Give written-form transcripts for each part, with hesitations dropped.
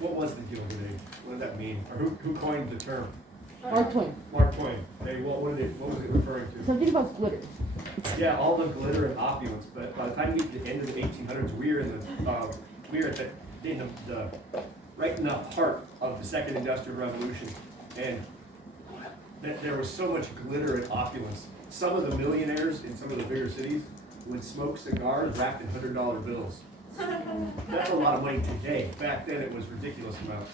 what was the Gilded Age? What did that mean? Or who coined the term? Mark Twain. Mark Twain. Hey, what was it referring to? Something about glitter. Yeah, all the glitter and opulence. But by the time we get to the end of the 1800s, we were right in the heart of the Second Industrial Revolution, and there was so much glitter and opulence. Some of the millionaires in some of the bigger cities would smoke cigars wrapped in $100 bills. That's a lot of money today. Back then, it was ridiculous amounts.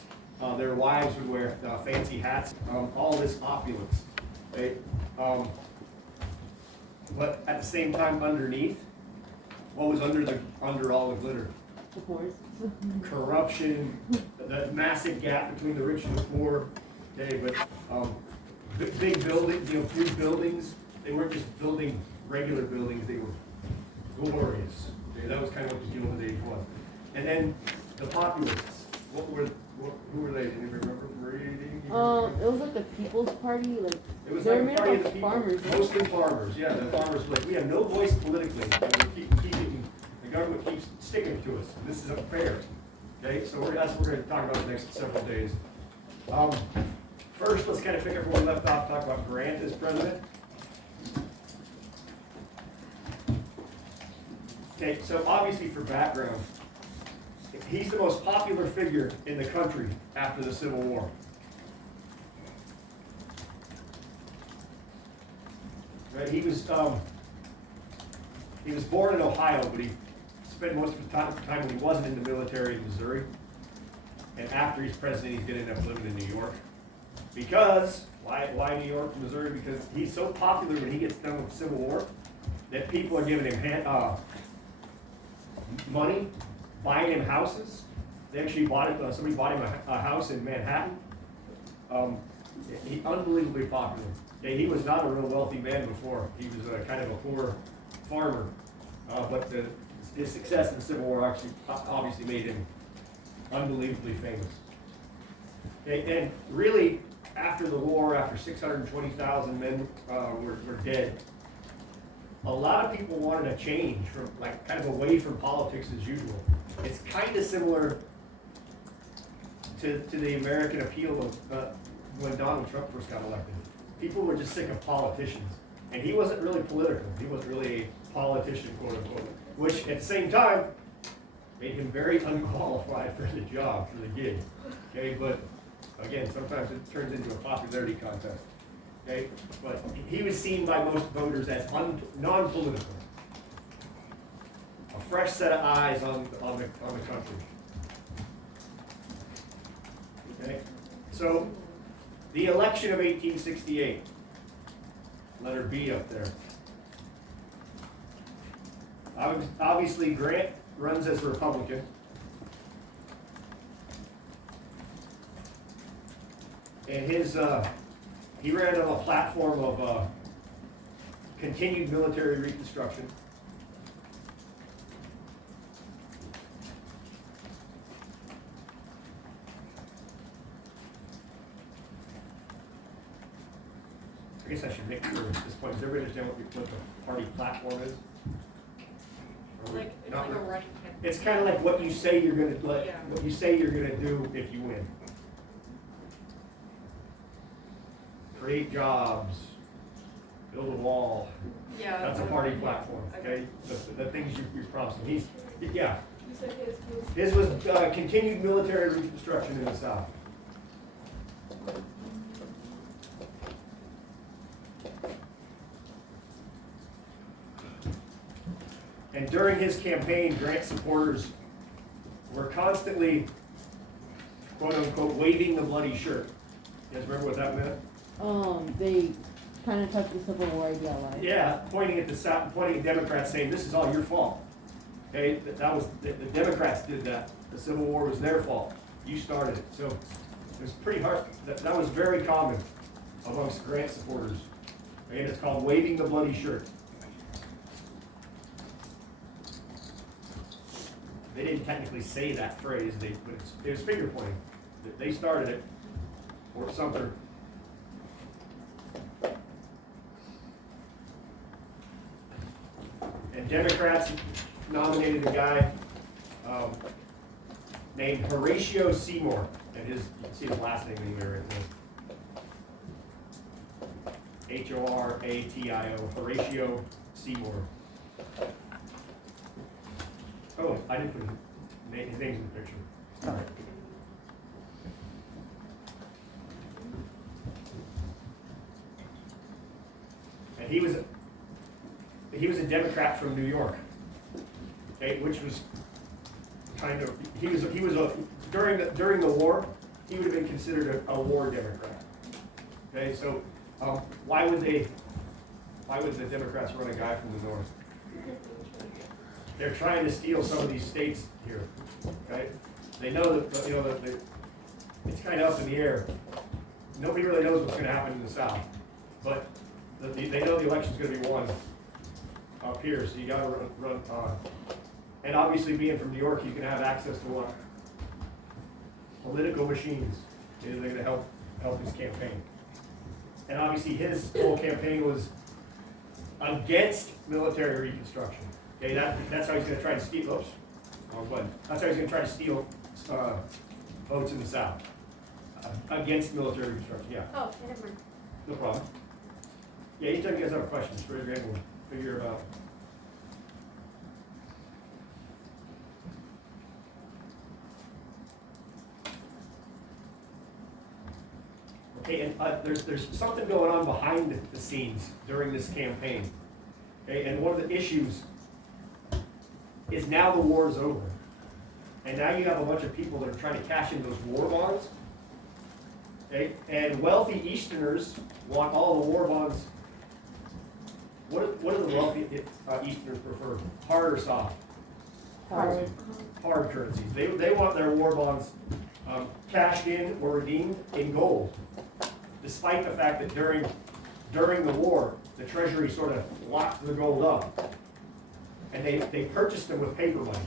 Their wives would wear fancy hats, all this opulence. Right? But at the same time, underneath, what was under all the glitter? Of course. Corruption, the massive gap between the rich and the poor. Okay, but big buildings, huge buildings. They weren't just building regular buildings; they were glorious. Okay, that was kind of what the Gilded Age was. And then the populists. Who were they? Do you remember reading? It was like the People's Party, like It was they were like made a party up of the of people. farmers. Right? Mostly farmers. Yeah, the farmers were like, we have no voice politically. The government keeps sticking to us. This isn't fair. Okay, so that's what we're going to talk about the next several days. First, let's kind of pick up where we left off. Talk about Grant as president. Okay, so obviously for background, he's the most popular figure in the country after the Civil War. Right, he was born in Ohio, but he spent most of the time when he wasn't in the military in Missouri. And after he's president, he's going to end up living in New York. Because, why New York, Missouri? Because he's so popular when he gets done with the Civil War that people are giving him money, buying him houses. They actually somebody bought him a house in Manhattan. He's unbelievably popular. Okay, he was not a real wealthy man before. He was kind of a poor farmer. But his success in the Civil War actually obviously made him unbelievably famous. Okay, and really, after the war, after 620,000 men were dead, a lot of people wanted a change from, like, kind of away from politics as usual. It's kind of similar to the American appeal of when Donald Trump first got elected. People were just sick of politicians. And he wasn't really political. He wasn't really a politician, quote unquote, which at the same time made him very unqualified for the job, for the gig. Okay, but again, sometimes it turns into a popularity contest. Okay, but he was seen by most voters as non-political, a fresh set of eyes on the country. Okay, so the election of 1868, letter B up there. Obviously, Grant runs as a Republican. And he ran on a platform of continued military reconstruction. I guess I should make sure at this point, does everybody understand what the party platform is? Like, it's like a running campaign. It's kind of like what you say you're going to what you say you're going to do if you win. Create jobs, build a wall. Yeah. That's a party platform. Okay, the things you're promising. Yeah. You said His was continued military reconstruction in the South. And during his campaign, Grant supporters were constantly, quote unquote, waving the bloody shirt. You guys remember what that meant? They kind of took the Civil War idea, right? Yeah, pointing at the South, pointing at Democrats, saying this is all your fault. Okay, that was the Democrats did that. The Civil War was their fault. You started it. So it was pretty hard. That was very common amongst Grant supporters. Again, it's called waving the bloody shirt. They didn't technically say that phrase, but it was finger pointing. They started it, Fort Sumter. And Democrats nominated a guy named Horatio Seymour, and you can see his last name anywhere right there. Horatio, Horatio Seymour. Oh, I didn't put his name's in the picture. All right. And he was a Democrat from New York, okay, which was kind of during the war, he would have been considered a war Democrat. Okay, so why would the Democrats run a guy from the north? They're trying to steal some of these states here. Okay, they know that that it's kind of up in the air. Nobody really knows what's going to happen in the South, but they know the election's going to be won up here, so you got to run on. And obviously, being from New York, you can have access to what? Political machines. They're going to help his campaign. And obviously, his whole campaign was against military reconstruction. Okay, that's how he's going to try to steal. Oops, wrong button. That's how he's going to try to steal votes in the South against military reconstruction. Yeah. Oh, never mind. No problem. Yeah, anytime you guys have questions, raise your hand. We'll figure it out. Okay, and there's something going on behind the scenes during this campaign. Okay, and one of the issues is now the war's over, and now you have a bunch of people that are trying to cash in those war bonds. Okay, and wealthy Easterners want all the war bonds. What do the wealthy Easterners prefer? Hard or soft? Hard. Hard currencies. They want their war bonds cashed in or redeemed in gold, despite the fact that during the war, the Treasury sort of locked the gold up, and they purchased them with paper money.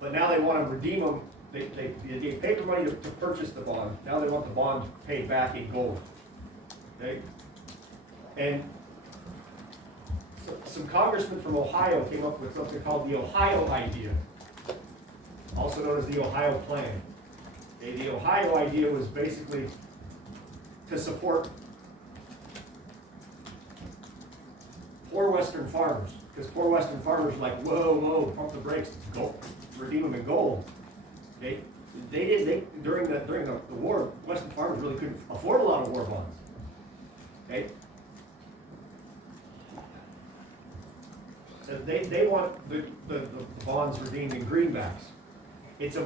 But now they want to redeem them. They gave paper money to purchase the bond. Now they want the bond paid back in gold. Okay, and some congressmen from Ohio came up with something called the Ohio Idea, also known as the Ohio Plan. Okay, the Ohio Idea was basically to support poor Western farmers, because poor Western farmers were like, whoa, pump the brakes, gold, redeem them in gold. Okay, during the war, Western farmers really couldn't afford a lot of war bonds. Okay. So they want the bonds redeemed in greenbacks. It's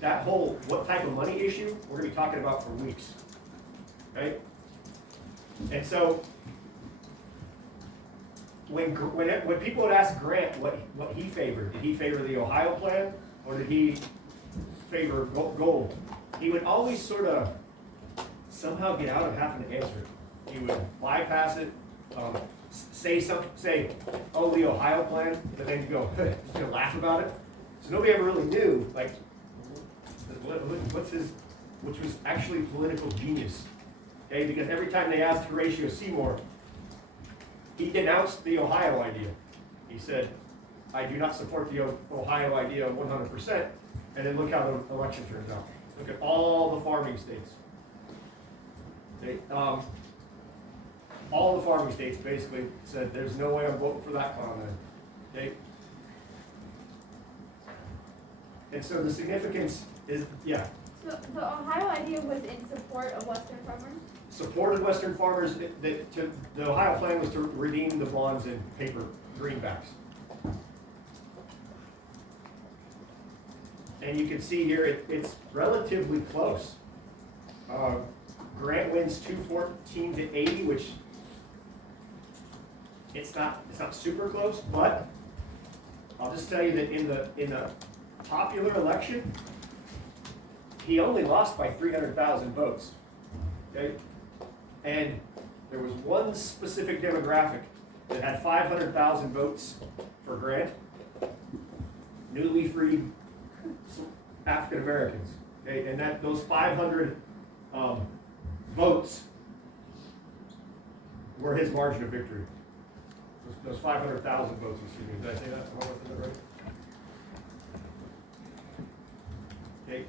that whole what type of money issue we're gonna be talking about for weeks. Okay? And so when people would ask Grant what he favored, did he favor the Ohio plan or did he favor gold? He would always sort of somehow get out of having to answer it. He would bypass it, say, oh, the Ohio plan, but then go, just gonna laugh about it. So nobody ever really knew, like, what's his, which was actually political genius. Okay, because every time they asked Horatio Seymour, he denounced the Ohio idea. He said, I do not support the Ohio idea 100%, and then look how the election turns out. Look at all the farming states. Okay, all the farming states basically said, there's no way I'm voting for that con then. Okay? And so the significance is, yeah. So the Ohio idea was in support of Western farmers? Supported Western farmers, the Ohio plan was to redeem the bonds in paper greenbacks. And you can see here, it's relatively close. Grant wins 214-80, which it's not super close, but I'll just tell you that in the popular election, he only lost by 300,000 votes. Okay, and there was one specific demographic that had 500,000 votes for Grant, newly freed African Americans. Okay, and those 500 votes were his margin of victory. Those 500,000 votes, excuse me. Did I say that? Am I looking at that right? Okay.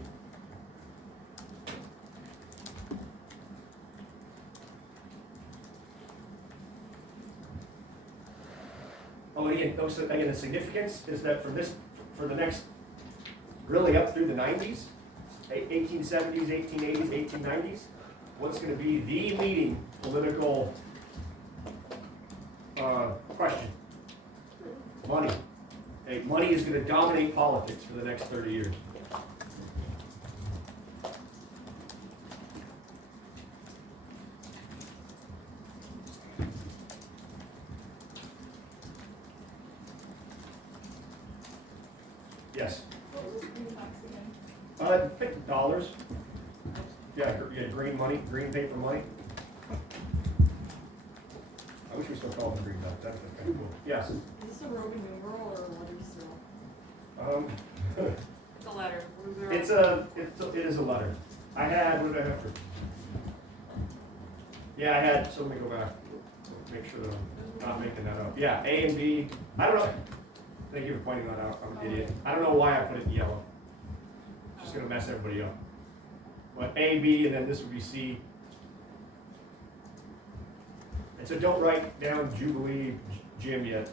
Oh, again, the significance is that for the next, really up through the 90s, 1870s, 1880s, 1890s, what's going to be the leading political question? Money. Okay, money is going to dominate politics for the next 30 years. Yes. What was greenbacks again? Pick dollars. Yeah, green money, green paper money. I wish we still called them greenbacks. That's kind of cool. Yes. Is this a Roman numeral or a letter still? It's a letter. It is a letter. What did I have for? Yeah, I had, so let me go back, make sure that I'm not making that up. Yeah, A and B, I don't know. Thank you for pointing that out, I'm an idiot. I don't know why I put it in yellow. Just gonna mess everybody up. But A, B, and then this would be C. And so don't write down Jubilee Jim yet.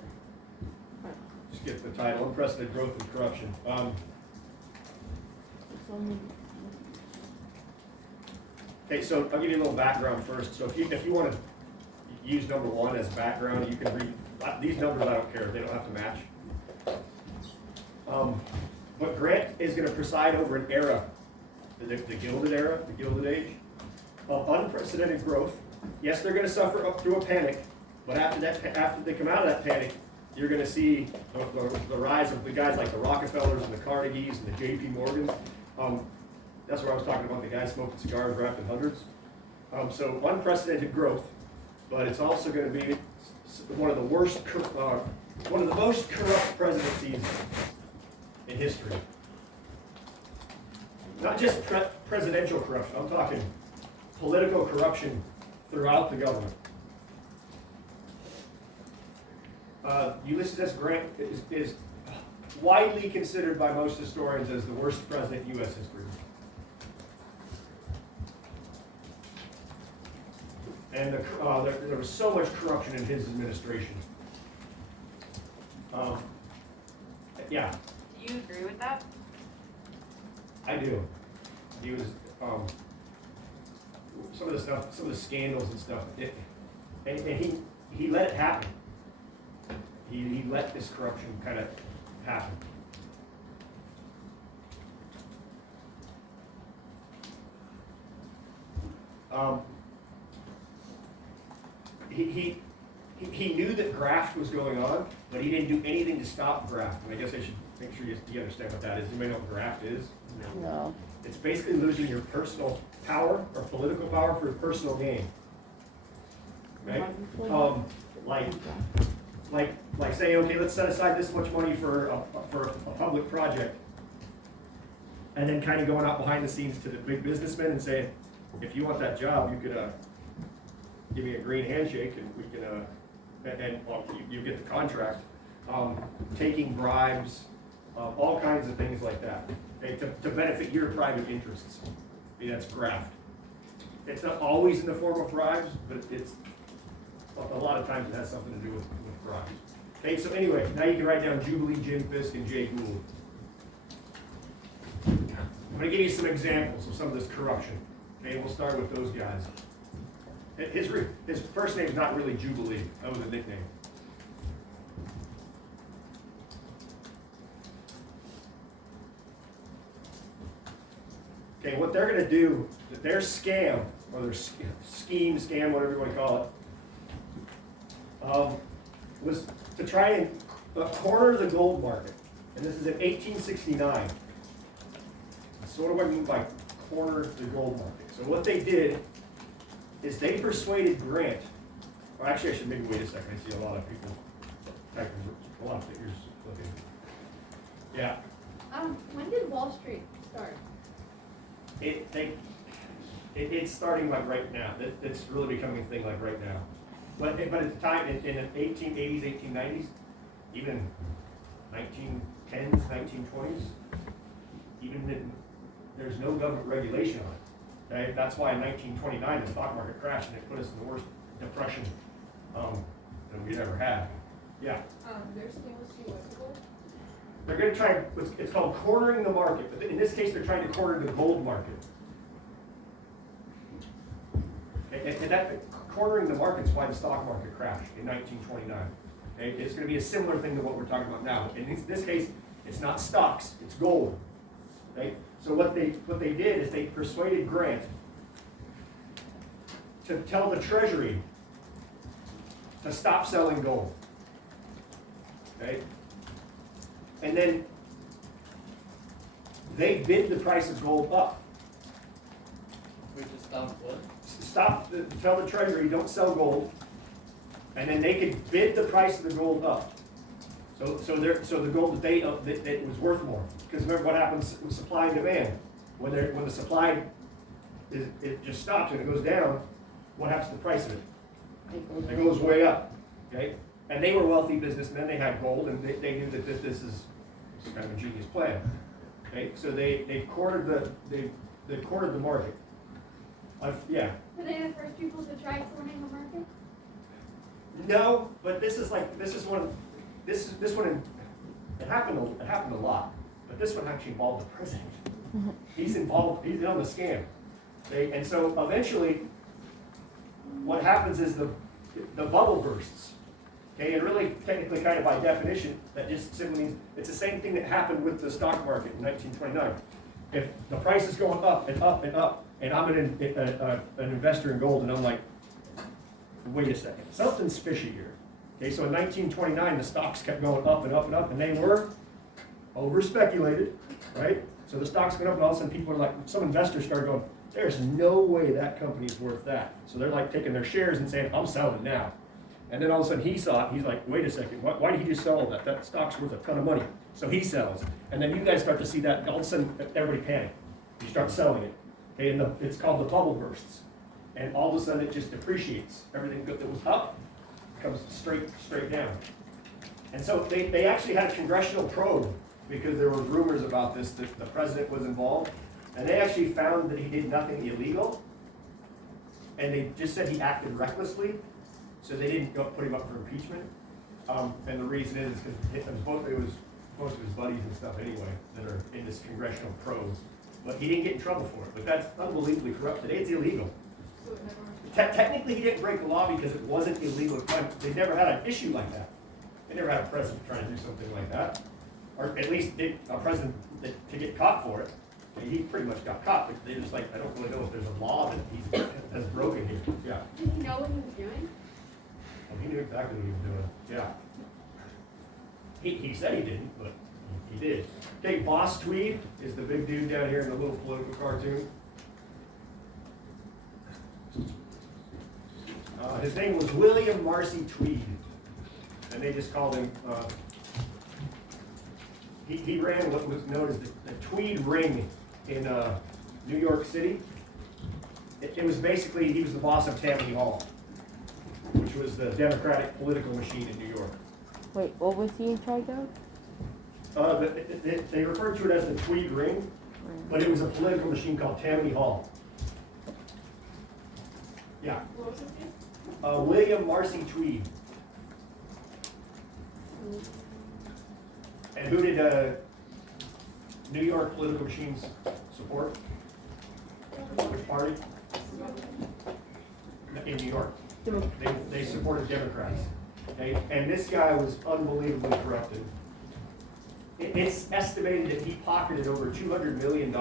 Just get the title, Unprecedented Growth and Corruption. Okay, so I'll give you a little background first. So if you want to use number 1 as background, you can read these numbers. I don't care; they don't have to match. But Grant is going to preside over an era, the Gilded Era, the Gilded Age, of unprecedented growth. Yes, they're going to suffer up through a panic, but after they come out of that panic, you're going to see the rise of the guys like the Rockefellers and the Carnegies and the J.P. Morgans. That's where I was talking about the guys smoking cigars wrapped in hundreds. So unprecedented growth, but it's also going to be one of the most corrupt presidencies in history. Not just presidential corruption, I'm talking political corruption throughout the government. Ulysses S. Grant is widely considered by most historians as the worst president in U.S. history. And there was so much corruption in his administration. Yeah. Do you agree with that? I do. He was some of the scandals and stuff. And he let it happen. He let this corruption kind of happen. He knew that graft was going on, but he didn't do anything to stop graft. And I guess I should make sure you understand what that is. You may know what graft is. No. It's basically losing your personal power or political power for personal gain. Right? Like saying, okay, let's set aside this much money for a public project, and then kind of going out behind the scenes to the big businessmen and saying, if you want that job, you could give me a green handshake, and we can, you get the contract. Taking bribes, all kinds of things like that, okay, to benefit your private interests. I mean, that's graft. It's not always in the form of bribes, but it's a lot of times it has something to do with bribes. Okay, so anyway, now you can write down Jubilee, Jim Fisk, and Jay Gould. I'm going to give you some examples of some of this corruption. Okay, we'll start with those guys. His first name's not really Jubilee. That was a nickname. Okay, what they're going to do, their scam, or their scheme, scam, whatever you want to call it, was to try and corner the gold market. And this is in 1869. So what do I mean by corner the gold market? So what they did is they persuaded Grant, or actually I should maybe wait a second, I see a lot of people typing, a lot of figures looking. Yeah. When did Wall Street start? It's starting like right now. It's really becoming a thing like right now. But at the time, in the 1880s, 1890s, even 1910s, 1920s, even there's no government regulation on it. Okay, that's why in 1929 the stock market crashed and it put us in the worst depression that we'd ever had. Yeah. There's stainless steel gold. They're going to try, it's called cornering the market, but in this case they're trying to corner the gold market. And that cornering the market is why the stock market crashed in 1929. Okay? It's going to be a similar thing to what we're talking about now. In this case, it's not stocks, it's gold. Okay? So what they did is they persuaded Grant to tell the Treasury to stop selling gold. Okay? And then they bid the price of gold up. We just stopped what? Tell the Treasury, don't sell gold, and then they could bid the price of the gold up. So the gold that it was worth more. Because remember what happens with supply and demand. When the supply it just stops and it goes down, what happens to the price of it? It goes way up. Okay? And they were wealthy businessmen, they had gold, and they knew that this is kind of a genius plan. Okay? So they cornered the market. Yeah. Were they the first people to try cornering the market? No, but this one, it happened a lot, but this one actually involved the president. He's in on the scam. Okay? And so eventually, what happens is the bubble bursts. Okay, and really technically kind of by definition, that just simply means it's the same thing that happened with the stock market in 1929. If the price is going up and up and up, and I'm an investor in gold, and I'm like, wait a second, something's fishy here. Okay, so in 1929, the stocks kept going up and up and up, and they were over-speculated, right? So the stocks went up, and all of a sudden people are like, some investors started going, there's no way that company's worth that. So they're like taking their shares and saying, I'm selling now. And then all of a sudden he saw it, he's like, wait a second, why did he just sell all that? That stock's worth a ton of money. So he sells. And then you guys start to see that, all of a sudden everybody panic. You start selling it. Okay, and it's called the bubble bursts. And all of a sudden it just depreciates. Everything that was up comes straight down. And so they actually had a congressional probe because there were rumors about this, that the president was involved. And they actually found that he did nothing illegal. And they just said he acted recklessly. So they didn't put him up for impeachment. And the reason is because it was most of his buddies and stuff anyway that are in this congressional probe. But he didn't get in trouble for it. But that's unbelievably corrupt. Today it's illegal. So it never. Technically he didn't break the law because it wasn't illegal. They never had an issue like that. They never had a president trying to do something like that. Or at least a president to get caught for it. He pretty much got caught. But they're just like, I don't really know if there's a law that has broken here. Yeah. Did he know what he was doing? Well, he knew exactly what he was doing. Yeah. He said he didn't, but he did. Okay, Boss Tweed is the big dude down here in the little political cartoon. His name was William Marcy Tweed, and they just called him. He ran what was known as the Tweed Ring in New York City. It was basically, he was the boss of Tammany Hall, which was the Democratic political machine in New York. Wait, what was he in charge of? They referred to it as the Tweed Ring, but it was a political machine called Tammany Hall. Yeah. What was his name? William Marcy Tweed. And who did New York political machines support? Which party? In New York. They supported Democrats. Okay? And this guy was unbelievably corrupted. It's estimated that he pocketed over $200 million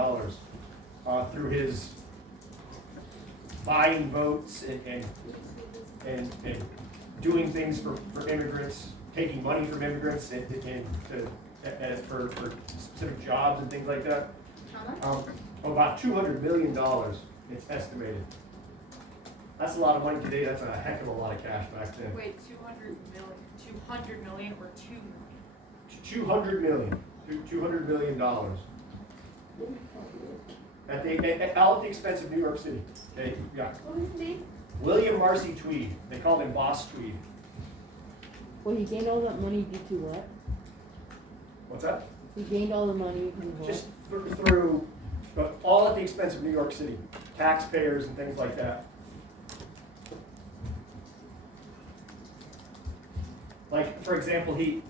through his buying votes and doing things for immigrants, taking money from immigrants and for specific jobs and things like that. How much? About $200 million, it's estimated. That's a lot of money today. That's a heck of a lot of cash back then. Wait, 200 million or 2 million? 200 million. $200 million. All at the expense of New York City. Okay, yeah. What was his name? William Marcy Tweed. They called him Boss Tweed. Well, he gained all that money due to what? What's that? He gained all the money from what? Just through the expense of New York City, taxpayers and things like that. Like, for example, he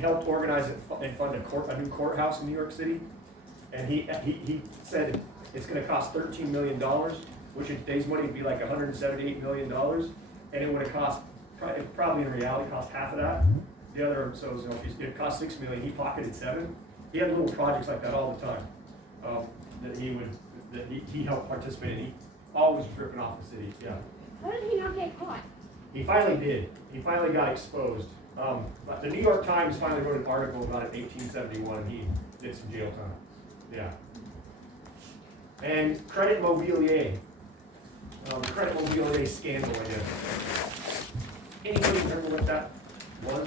helped organize and fund a new courthouse in New York City, and he said it's going to cost $13 million, which in today's money would be like $178 million, and it would have cost, probably in reality, cost half of that. The other, so you know, if it cost $6 million, he pocketed $7 million. He had little projects like that all the time that he helped participate in. He always was ripping off the city. Yeah. How did he not get caught? He finally did. He finally got exposed. But the New York Times finally wrote an article about it in 1871, and he did some jail time. Yeah. And Credit Mobilier. Credit Mobilier scandal, I guess. Anybody remember what that was?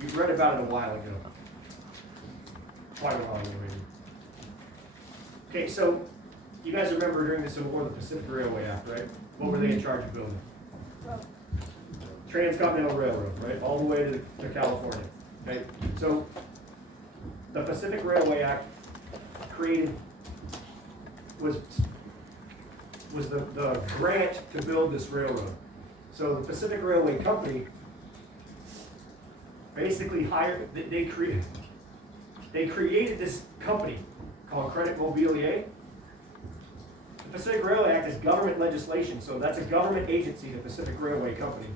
You read about it a while ago. Quite a while ago, maybe. Okay, so you guys remember during the Civil War, the Pacific Railway Act, right? What were they in charge of building? Transcontinental Railroad, right, all the way to California, okay? So the Pacific Railway Act was the grant to build this railroad. So the Pacific Railway Company basically they created this company called Credit Mobilier. The Pacific Railway Act is government legislation, so that's a government agency, the Pacific Railway Company.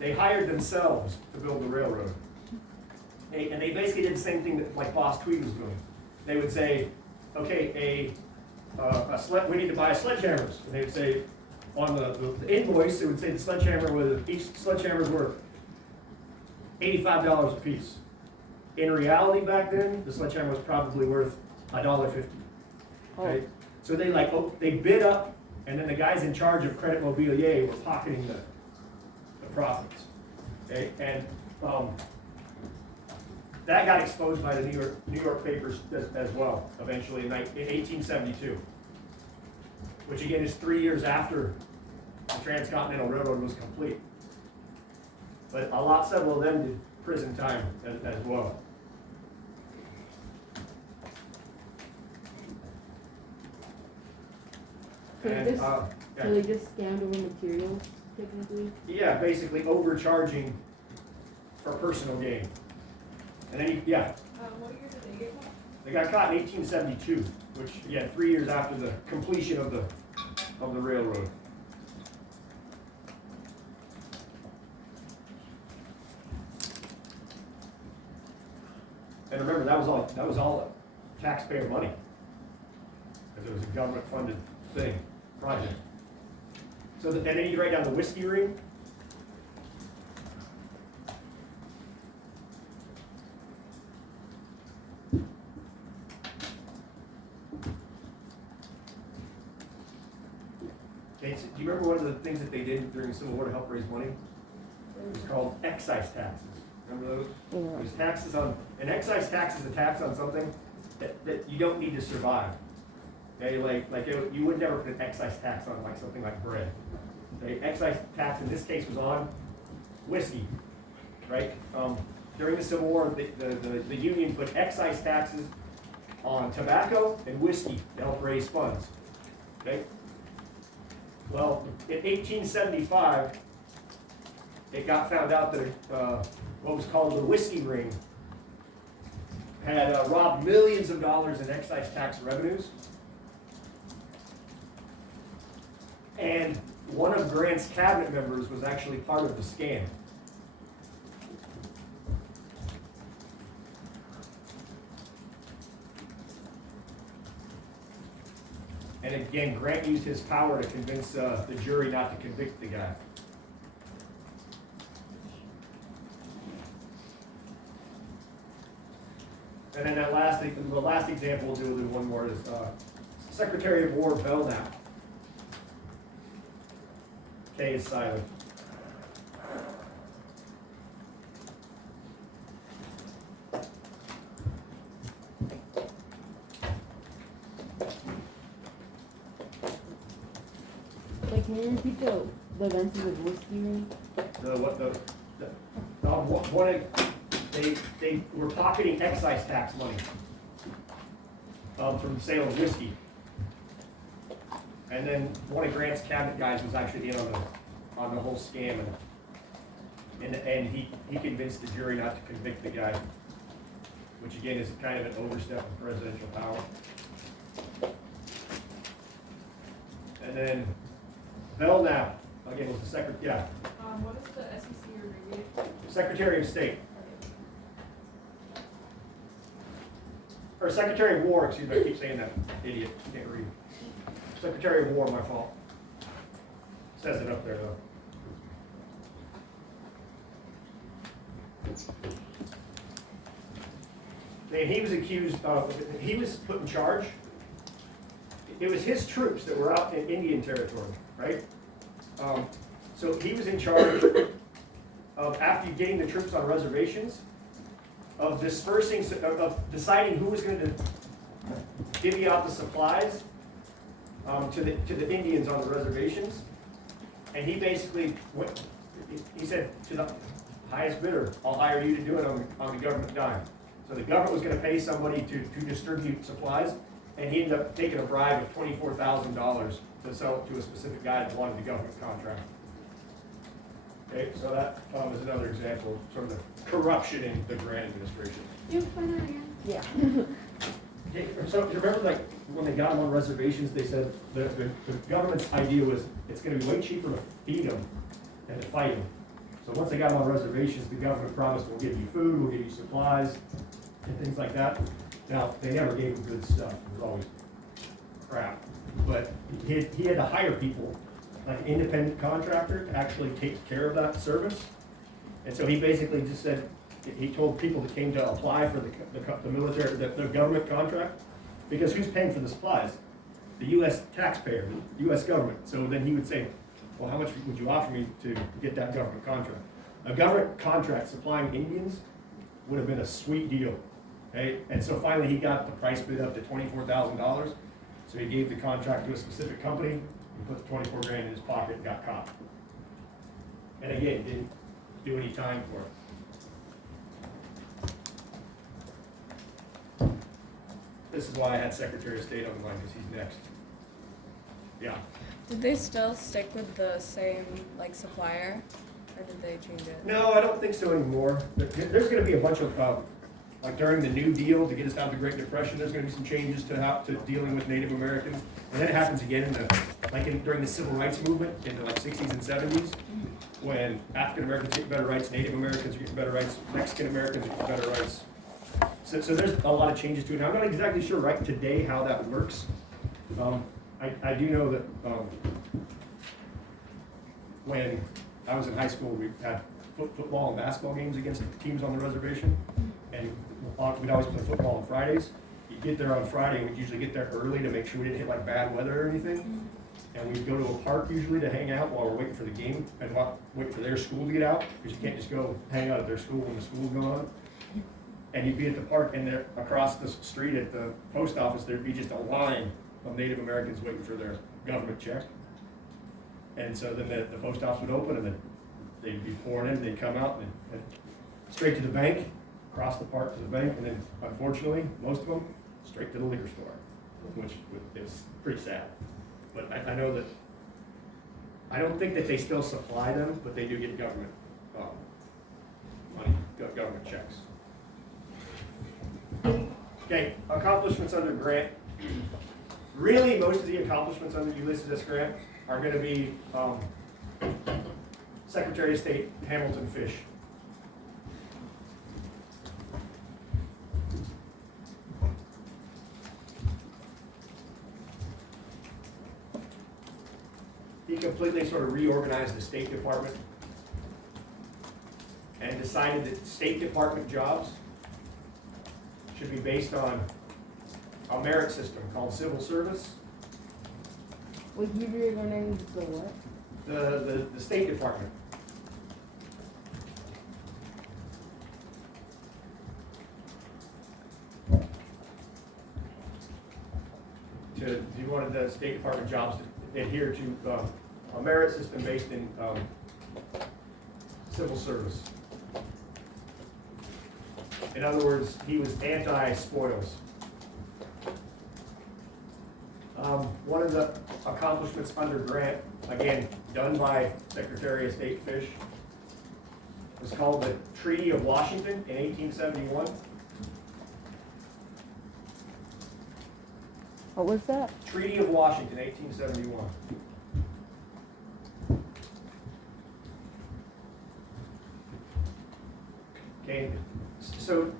They hired themselves to build the railroad. And they basically did the same thing that like Boss Tweed was doing. They would say, okay, we need to buy sledgehammers. And they would say, on the invoice, it would say each sledgehammer was worth $85 a piece. In reality back then, the sledgehammer was probably worth $1.50. Okay? So they bid up, and then the guys in charge of Credit Mobilier were pocketing the profits. Okay? And that got exposed by the New York papers as well, eventually in 1872, which again is 3 years after the Transcontinental Railroad was complete. But several of them did prison time as well. So And, so they just scammed over materials, technically? Yeah, basically overcharging for personal gain. And then, What year did they get caught? they got caught in 1872, which, 3 years after the completion of the railroad. And remember, that was all taxpayer money, because it was a government-funded project. So and then you write down the whiskey ring. Okay, so do you remember one of the things that they did during the Civil War to help raise money? It was called excise taxes. Remember those? Yeah. It was taxes on, an excise tax is a tax on something that you don't need to survive. Okay, you would never put an excise tax on like something like bread. Okay, excise tax in this case was on whiskey, right? During the Civil War, the Union put excise taxes on tobacco and whiskey to help raise funds. Okay. Well, in 1875, it got found out that what was called the whiskey ring had robbed millions of dollars in excise tax revenues. And one of Grant's cabinet members was actually part of the scam. And again, Grant used his power to convince the jury not to convict the guy. And then the last example we'll do one more is Secretary of War Belknap. K is silent. Can you repeat the events of the whiskey ring? They were pocketing excise tax money from the sale of whiskey. And then one of Grant's cabinet guys was actually in on the whole scam, and he convinced the jury not to convict the guy, which again is kind of an overstep of presidential power. And then Belknap, again, was the What is the SEC abbreviation? Secretary of State. Or Secretary of War, excuse me, I keep saying that, idiot, can't read. Secretary of War, my fault. Says it up there though. And he was accused of, he was put in charge. It was his troops that were out in Indian territory, right? So he was in charge of, after getting the troops on reservations, of dispersing, of deciding who was going to divvy out the supplies to the Indians on the reservations. And he basically went, he said to the highest bidder, I'll hire you to do it on the government dime. So the government was going to pay somebody to distribute supplies, and he ended up taking a bribe of $24,000 to sell it to a specific guy that wanted the government contract. Okay, so that is another example of sort of the corruption in the Grant administration. You explain that again? Yeah. Okay, so you remember, like, when they got them on reservations, they said the government's idea was it's going to be way cheaper to feed them than to fight them. So once they got them on reservations, the government promised we'll give you food, we'll give you supplies, and things like that. Now, they never gave them good stuff. It was always crap. But he had to hire people, like an independent contractor, to actually take care of that service. And so he basically just said, he told people that came to apply for the military, the government contract, because who's paying for the supplies? The U.S. taxpayer, the U.S. government. So then he would say, well, how much would you offer me to get that government contract? A government contract supplying Indians would have been a sweet deal. Okay? And so finally he got the price bid up to $24,000. So he gave the contract to a specific company, and put the 24 grand in his pocket and got caught. And again, didn't do any time for it. This is why I had Secretary of State on the line, because he's next. Yeah. Did they still stick with the same like supplier, or did they change it? No, I don't think so anymore. There's going to be a bunch of, like during the New Deal to get us out of the Great Depression, there's going to be some changes to dealing with Native Americans. And then it happens again during the Civil Rights Movement in the 60s and 70s, when African Americans get better rights, Native Americans get better rights, Mexican Americans get better rights. So there's a lot of changes to it. Now, I'm not exactly sure right today how that works. I do know that when I was in high school, we had football and basketball games against teams on the reservation, and we'd always play football on Fridays. You'd get there on Friday, and we'd usually get there early to make sure we didn't hit like bad weather or anything. And we'd go to a park usually to hang out while we're waiting for the game and wait for their school to get out, because you can't just go hang out at their school when the school's going on. And you'd be at the park, and there across the street at the post office, there'd be just a line of Native Americans waiting for their government check. And so then the post office would open, and then they'd be pouring in, and they'd come out and straight to the bank, across the park to the bank, and then unfortunately, most of them, straight to the liquor store, which is pretty sad. But I know that, I don't think that they still supply them, but they do get government money, government checks. Okay, accomplishments under Grant. Really, most of the accomplishments under Ulysses S. Grant are going to be Secretary of State Hamilton Fish. He completely sort of reorganized the State Department and decided that State Department jobs should be based on a merit system called civil service. Would you reorganize the what? The State Department. You wanted the State Department jobs to adhere to a merit system based in civil service. In other words, he was anti-spoils. One of the accomplishments under Grant, again, done by Secretary of State Fish, was called the Treaty of Washington in 1871. What was that? Treaty of Washington, 1871. Okay, so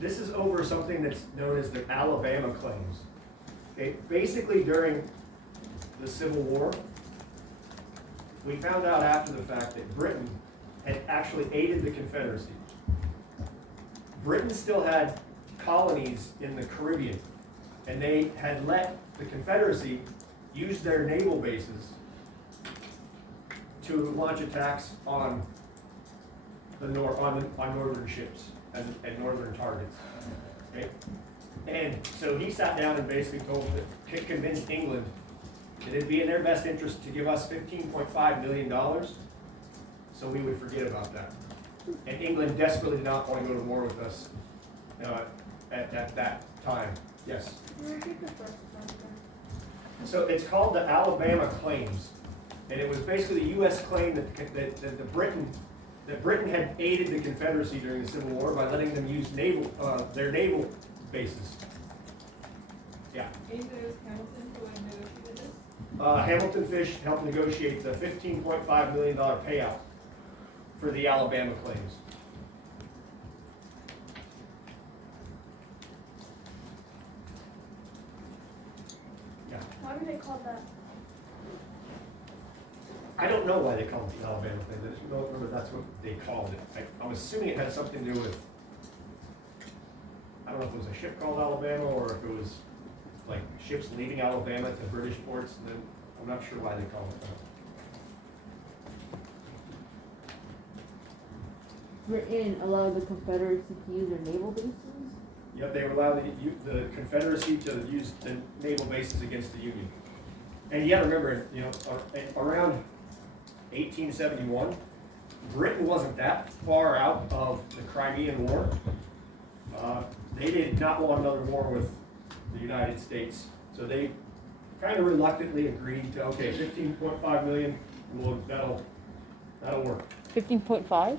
this is over something that's known as the Alabama claims. Okay, basically during the Civil War, we found out after the fact that Britain had actually aided the Confederacy. Britain still had colonies in the Caribbean, and they had let the Confederacy use their naval bases to launch attacks on the on northern ships and northern targets. Okay? And so he sat down and basically convinced England that it'd be in their best interest to give us $15.5 million so we would forget about that. And England desperately did not want to go to war with us at that time. Yes? So it's called the Alabama Claims. And it was basically the U.S. claim that Britain had aided the Confederacy during the Civil War by letting them use their naval bases. Yeah. Anything it was Hamilton who had negotiated this? Hamilton Fish helped negotiate the $15.5 million payout for the Alabama claims. Yeah. Why were they called that? I don't know why they called it the Alabama thing. I just don't remember that's what they called it. I'm assuming it had something to do with, I don't know if it was a ship called Alabama or if it was like ships leaving Alabama to British ports, and then I'm not sure why they called it that. Britain allowed the Confederacy to use their naval bases? Yep, they were allowed the Confederacy to use the naval bases against the Union. And you gotta remember, around 1871, Britain wasn't that far out of the Crimean War. They did not want another war with the United States, so they kind of reluctantly agreed to, okay, 15.5 million, that'll work. 15.5?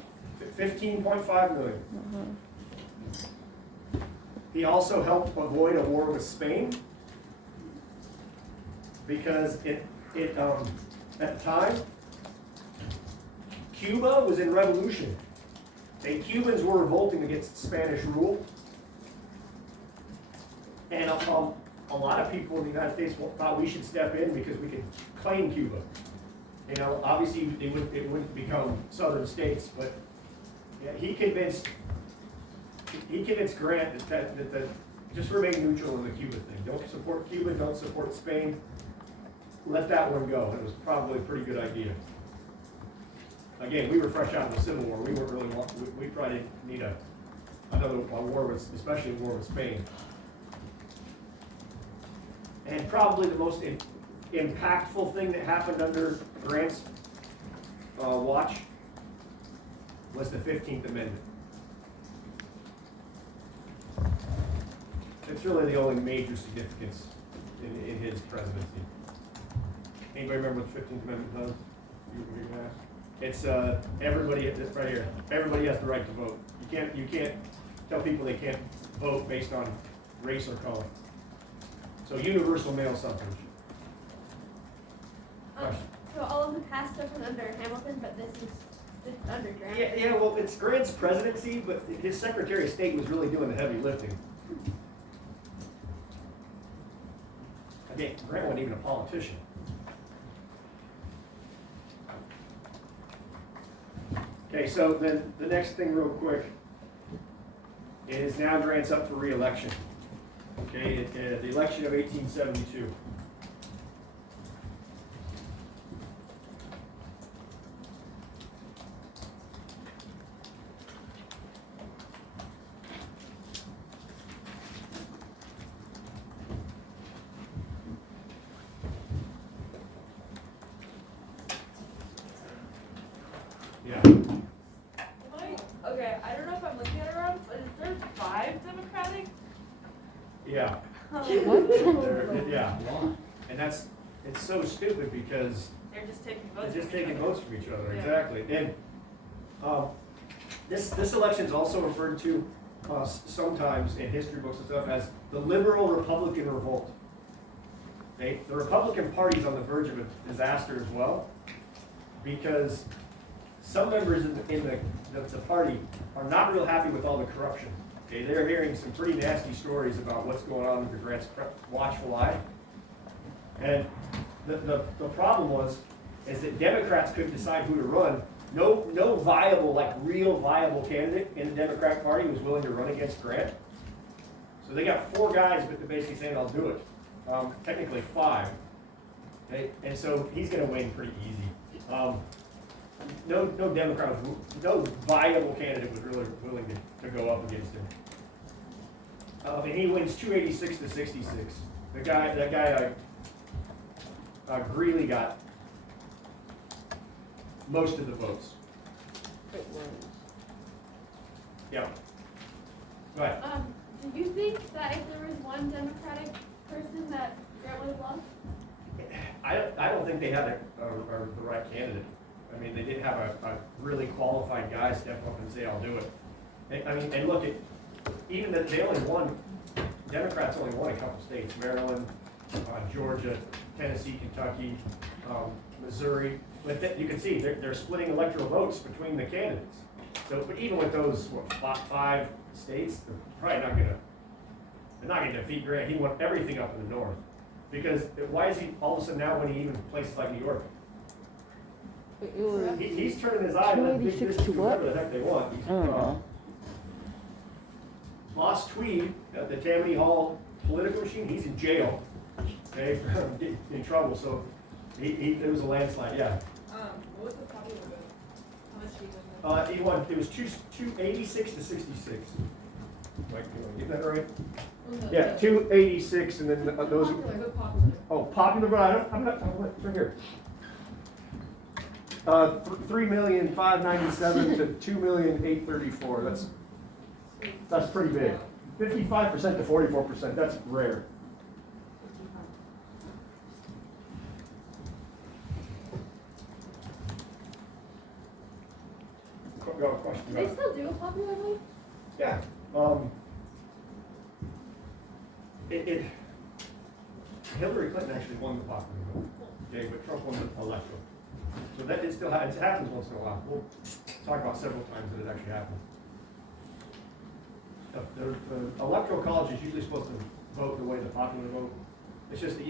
15.5 million. He also helped avoid a war with Spain because at the time, Cuba was in revolution. And Cubans were revolting against Spanish rule. And a lot of people in the United States thought we should step in because we could claim Cuba. Obviously it wouldn't become southern states, but yeah, he convinced Grant that just remain neutral in the Cuba thing. Don't support Cuba, don't support Spain. Let that one go. It was probably a pretty good idea. Again, we were fresh out of the Civil War. We weren't really, we probably didn't need another war with, especially a war with Spain. And probably the most impactful thing that happened under Grant's watch was the 15th Amendment. It's really the only major significance in his presidency. Anybody remember what the 15th Amendment does? You can ask. It's everybody, it's right here. Everybody has the right to vote. You can't tell people they can't vote based on race or color. So universal male suffrage. So all of the past stuff was under Hamilton, but this is under Grant. Yeah. Well, it's Grant's presidency, but his Secretary of State was really doing the heavy lifting. Again, Grant wasn't even a politician. Okay, so then the next thing real quick is now Grant's up for re-election. Okay, the election of 1872. Yeah. Okay, I don't know if I'm looking at it wrong, but is there 5 Democratic? Yeah. Yeah, and it's so stupid because They're just taking they're votes. just from each taking other. votes from each other, Yeah. exactly. And this election is also referred to sometimes in history books and stuff as the liberal Republican revolt. Okay? The Republican Party is on the verge of a disaster as well, because some members in the party are not real happy with all the corruption. Okay, they're hearing some pretty nasty stories about what's going on under Grant's watchful eye. And the problem is that Democrats couldn't decide who to run. No viable, like real viable candidate in the Democratic Party was willing to run against Grant. So they got 4 guys, but they're basically saying, I'll do it. Technically 5. Okay? And so he's gonna win pretty easy. No Democrat, no viable candidate was really willing to go up against him. And he wins 286 to 66. That guy, Greeley got most of the votes. Yeah. Go ahead. Do you think that if there was one Democratic person that Grant would have lost? I don't think they had the right candidate. I mean, they didn't have a really qualified guy step up and say, I'll do it. And look, even that they only won, Democrats only won a couple states, Maryland, Georgia, Tennessee, Kentucky, Missouri. But you can see they're splitting electoral votes between the candidates. So, but even with those 5 states, they're not gonna defeat Grant. He won everything up in the north. Because why is he all of a sudden now winning even places like New York? It was He's turning his eye on the big 286 districts, to what? whatever the heck they want. I don't know. Boss Tweed, the Tammany Hall political machine, he's in jail, okay, for getting in trouble, so there was a landslide, yeah. What was the popular vote? How much did you win? It was 286 to 66. Mike, you wanna get that right? Yeah, 286, and then those, Popular, who popular? oh, popular, but I'm not, it's right here. 3,597,000 to 2,834,000, that's pretty big. 55% to 44%, that's rare. Got a question Do they about it? still do a popular vote? Yeah. Hillary Clinton actually won the popular vote, okay, but Trump won the electoral. So that it still it happens once in a while. We'll talk about several times that it actually happened. The electoral college is usually supposed to vote the way the popular vote. It's just that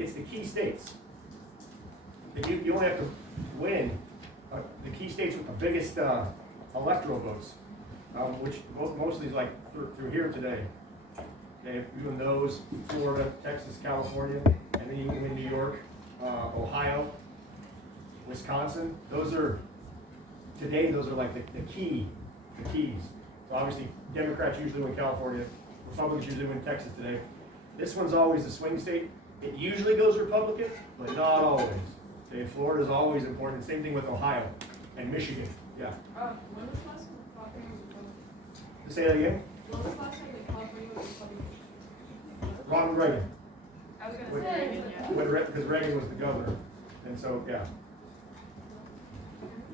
it's the key states. That you only have to win the key states with the biggest electoral votes, which mostly is like through here today. Okay, you win those, Florida, Texas, California, and then you can win New York, Ohio, Wisconsin. Those are like the keys. So obviously, Democrats usually win California, Republicans usually win Texas today. This one's always the swing state. It usually goes Republican, but not always. Okay, Florida's always important. Same thing with Ohio and Michigan. Yeah. When was last time California was Republican? Say that again. When was last time that California was Republican? Ronald Reagan. I was With- gonna say Reagan, yeah. Because Reagan was the governor, and so yeah.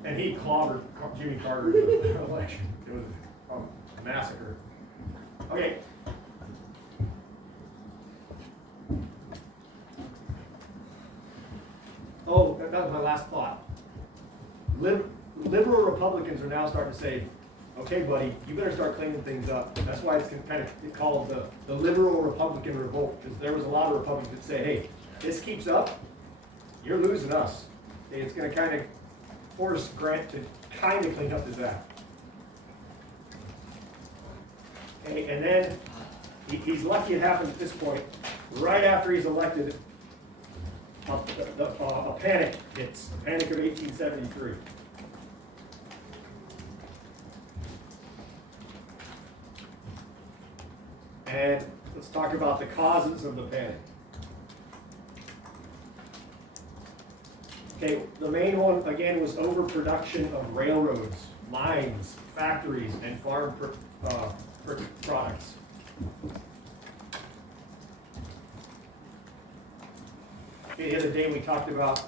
And he clobbered Jimmy Carter in the election. It was a massacre. Okay. Oh, that was my last thought. Liberal Republicans are now starting to say, okay, buddy, you better start cleaning things up. That's why it's kind of called the liberal Republican revolt, because there was a lot of Republicans that say, hey, this keeps up, you're losing us. And it's going to kind of force Grant to kind of clean up his act. Okay, and then he's lucky it happened at this point. Right after he's elected, a panic hits, the panic of 1873. And let's talk about the causes of the panic. Okay, the main one, again, was overproduction of railroads, mines, factories, and farm products. The other day we talked about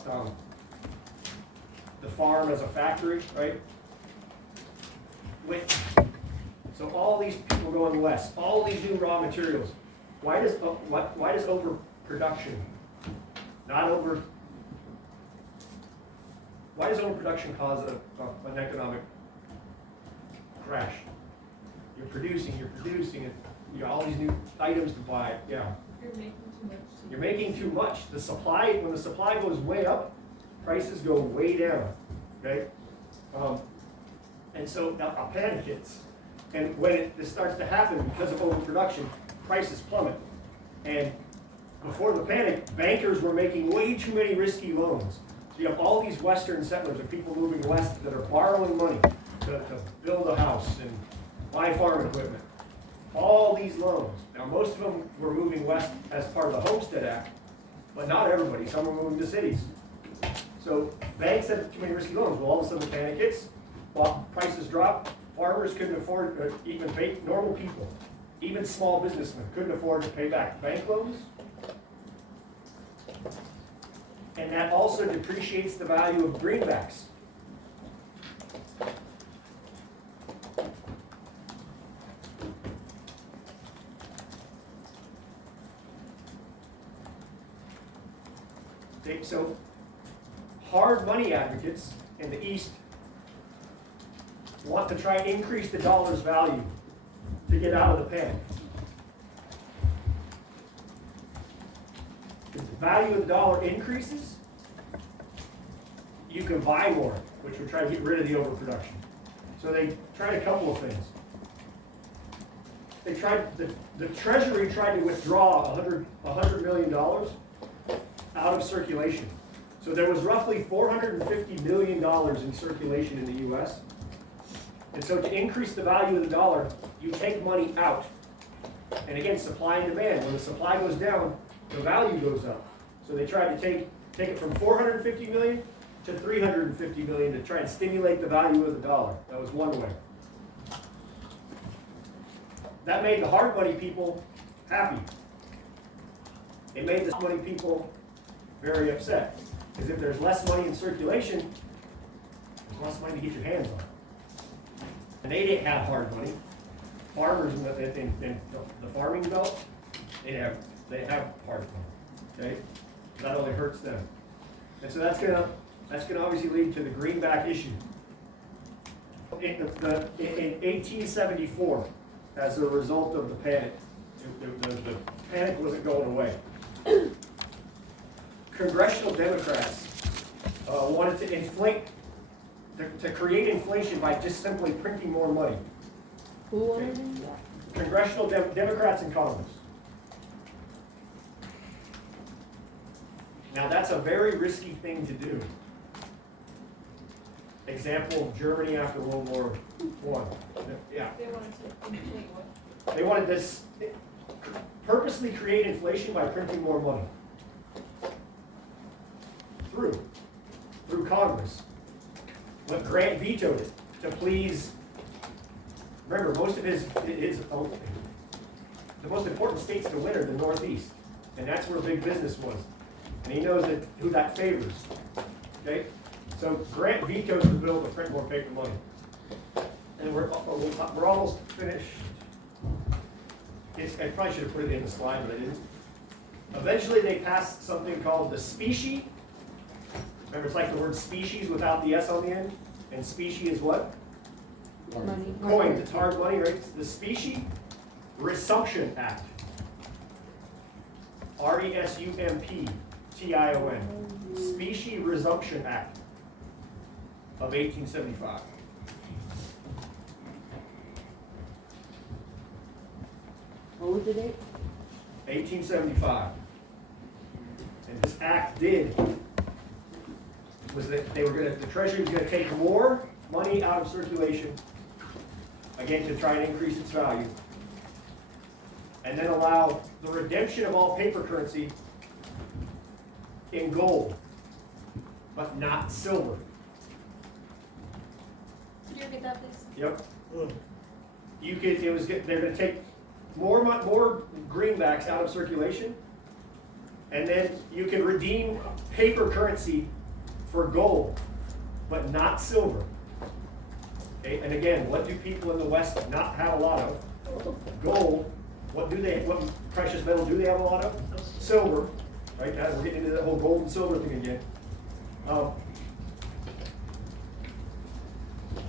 the farm as a factory, right? So all these people going west, all these new raw materials. Why does overproduction why does overproduction cause an economic crash? You're producing, and you got all these new items to buy. Yeah. You're making too much. You're making too much. When the supply goes way up, prices go way down. Okay? And so a panic hits. And when this starts to happen because of overproduction, prices plummet. And before the panic, bankers were making way too many risky loans. So you have all these Western settlers and people moving west that are borrowing money to build a house and buy farm equipment. All these loans. Now most of them were moving west as part of the Homestead Act, but not everybody. Some were moving to cities. So banks had too many risky loans. Well, all of a sudden the panic hits, while prices drop, farmers couldn't afford, even pay, normal people, even small businessmen couldn't afford to pay back bank loans. And that also depreciates the value of greenbacks. So hard money advocates in the East want to try and increase the dollar's value to get out of the panic. If the value of the dollar increases, you can buy more, which would try to get rid of the overproduction. So they tried a couple of things. They tried, the Treasury tried to withdraw $100 million out of circulation. So there was roughly $450 million in circulation in the US. And so to increase the value of the dollar, you take money out. And again, supply and demand. When the supply goes down, the value goes up. So they tried to take it from 450 million to 350 million to try and stimulate the value of the dollar. That was one way. That made the hard money people happy. It made the money people very upset. Because if there's less money in circulation, there's less money to get your hands on. And they didn't have hard money. Farmers in the farming belt, they have hard money. Okay? That only hurts them. And so that's gonna obviously lead to the greenback issue. In 1874, as a result of the panic, the panic wasn't going away. Congressional Democrats wanted to inflate, to create inflation by just simply printing more money. Who wanted to do that? Congressional Democrats in Congress. Now that's a very risky thing to do. Example, Germany after World War I. Yeah. They wanted to inflate what? They wanted this, purposely create inflation by printing more money. Through Congress. But Grant vetoed it to please, remember, most of the most important states to win are the Northeast. And that's where big business was. And he knows who that favors. Okay? So Grant vetoes the bill to print more paper money. And we're almost finished. I probably should have put it in the slide, but I didn't. Eventually they passed something called the specie. Remember, it's like the word species without the S on the end. And specie is what? Money. Coins. It's hard money, right? It's the Specie Resumption Act. RESUMPTION. Specie Resumption Act of 1875. What was the date? 1875. And this act was that the Treasury was going to take more money out of circulation, again, to try and increase its value, and then allow the redemption of all paper currency in gold, but not silver. Could you repeat that, please? Yep. They're going to take more greenbacks out of circulation, And then you can redeem paper currency for gold, but not silver. Okay, and again, what do people in the West not have a lot of? Gold. What precious metal do they have a lot of? Silver. Right, now we're getting into that whole gold and silver thing again.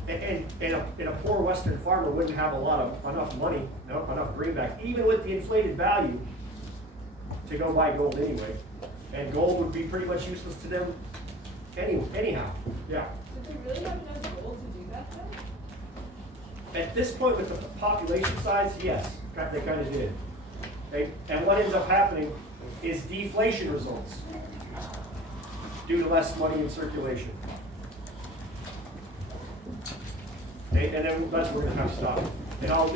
And a poor Western farmer wouldn't have enough money, enough greenback, even with the inflated value, to go buy gold anyway. And gold would be pretty much useless to them anyhow. Yeah. Did they really have enough gold to do that though? At this point with the population size, yes, they kind of did. Okay? And what ends up happening is deflation results due to less money in circulation. Okay? And then that's where we're going to have to stop. And I'll